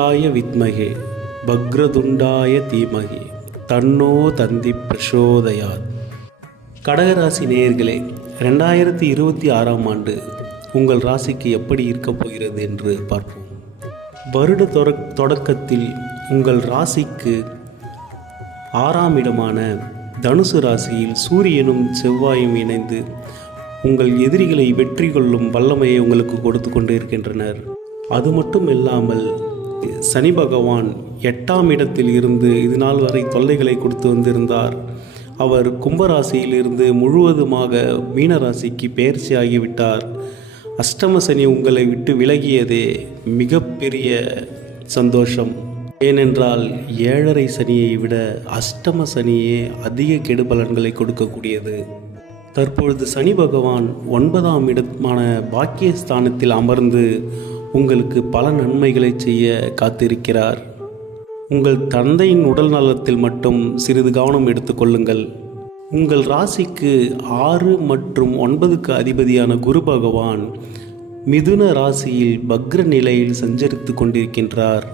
ஆய வித்மகே பக்ரதுண்டாய தீமகி தன்னோ தந்தி பிரசோதயாத். கடகராசி நேயர்களே, 2026ஆம் ஆண்டு உங்கள் ராசிக்கு எப்படி இருக்கப் போகிறது என்று பார்ப்போம். வருட தொடக்கத்தில் உங்கள் ராசிக்கு 6ஆம் இடமான தனுசு ராசியில் சூரியனும் செவ்வாயும் இணைந்து உங்கள் எதிரிகளை வெற்றி கொள்ளும் வல்லமையை உங்களுக்கு கொடுத்து கொண்டு இருக்கின்றனர். அது மட்டும் இல்லாமல் சனி பகவான் 8ஆம் இடத்தில் இருந்து இது நாள் வரை தொல்லைகளை கொடுத்து வந்திருந்தார். அவர் கும்பராசியில் இருந்து முழுவதுமாக மீனராசிக்கு பெயர்ச்சி ஆகிவிட்டார். அஷ்டம சனி உங்களை விட்டு விலகியதே மிகப்பெரிய சந்தோஷம். ஏனென்றால் 7.5 சனியை விட அஷ்டம சனியே அதிக கெடுபலன்களை கொடுக்கக்கூடியது. தற்பொழுது சனி பகவான் 9ஆம் இடமான பாக்கியஸ்தானத்தில் அமர்ந்து உங்களுக்கு பல நன்மைகளை செய்ய காத்திருக்கிறார். உங்கள் தந்தையின் உடல் நலத்தில் மட்டும் சிறிது கவனம் எடுத்துக்கொள்ளுங்கள். உங்கள் ராசிக்கு 6 மற்றும் 9க்கு அதிபதியான குரு பகவான் மிதுன ராசியில் பக்ர நிலையில் சஞ்சரித்து கொண்டிருக்கின்றார்.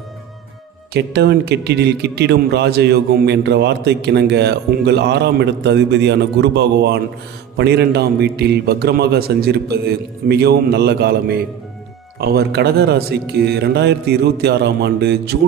கெட்டவன் கெட்டிடில் கிட்டிடும் ராஜயோகம் என்ற வார்த்தைக்கிணங்க உங்கள் 6ஆம் இடத்து அதிபதியான குரு பகவான் 12ஆம் வீட்டில் பக்ரமாக சஞ்சரிப்பது மிகவும் நல்ல காலமே. அவர் கடக ராசிக்கு 2026ஆம் ஆண்டு ஜூன்